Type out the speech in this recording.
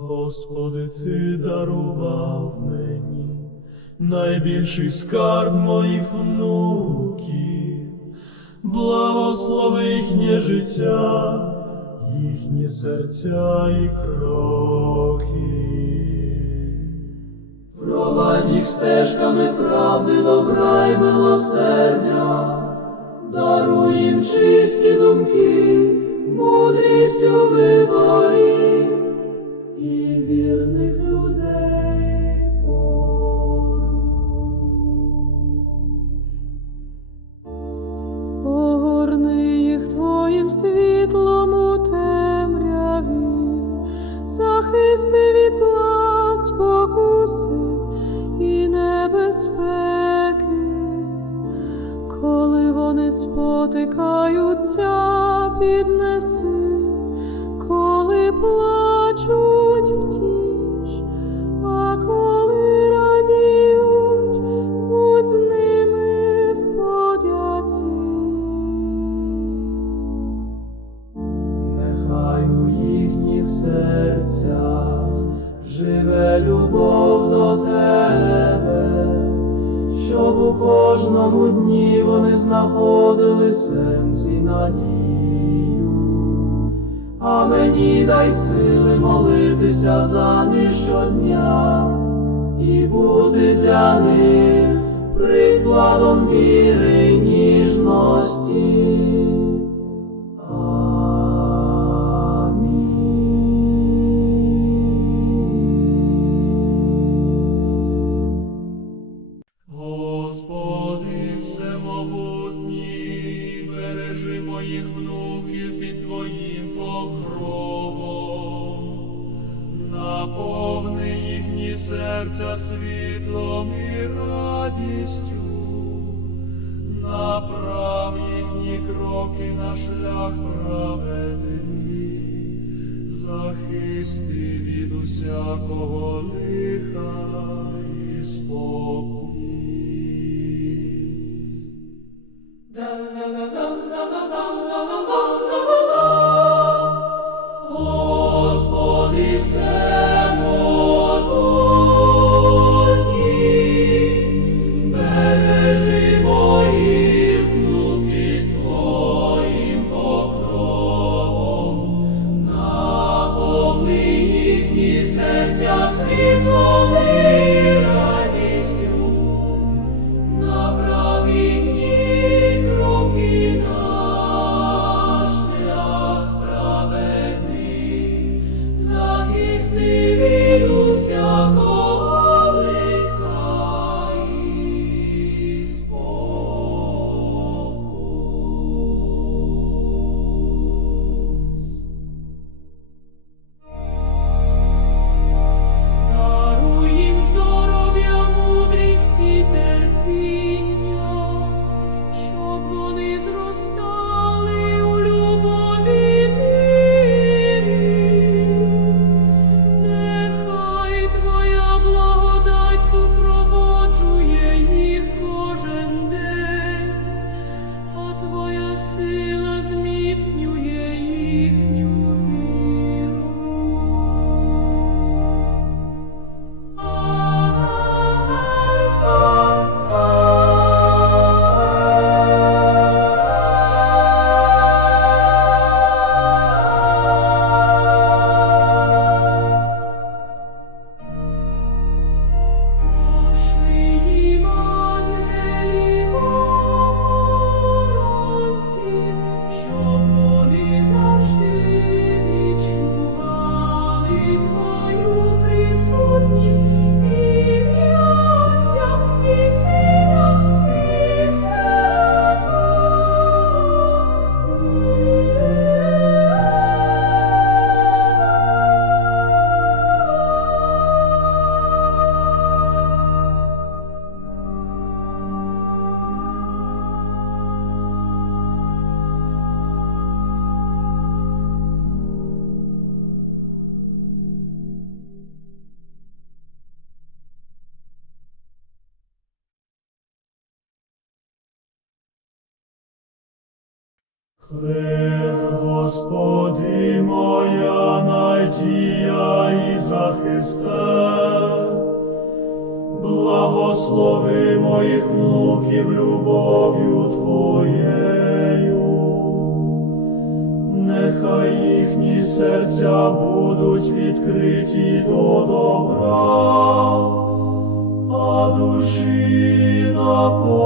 Господи, Ти дарував мені найбільший скарб моїх внуків, благослови їхнє життя, їхні серця і кроки. Провадь їх стежками правди, добра і милосердя, даруй їм чисті думки, мудрість у виборі і вірних людей Огорни їх твоїм світлом у темряві, захисти від зла, спокуси і небезпеки, коли вони спотикаються, піднеси, коли плачуть а коли радіють, будь з ними в подяці. Нехай у їхніх серцях живе любов до тебе, щоб у кожному дні вони знаходили сенс і надію. А мені дай сили молитися за них щодня і бути для них прикладом віри й ніжності. Господи, всемогутній, бережи моїх внуків наповни їхні серця світлом і радістю, направ їхні кроки на шлях праведний, захисти від усякого лиха і спокій. Світлом Хлеб, Господи, моя надія і захисте. Благослови моїх внуків любов'ю. Нехай їхні серця будуть відкриті до добра, а душі наповнені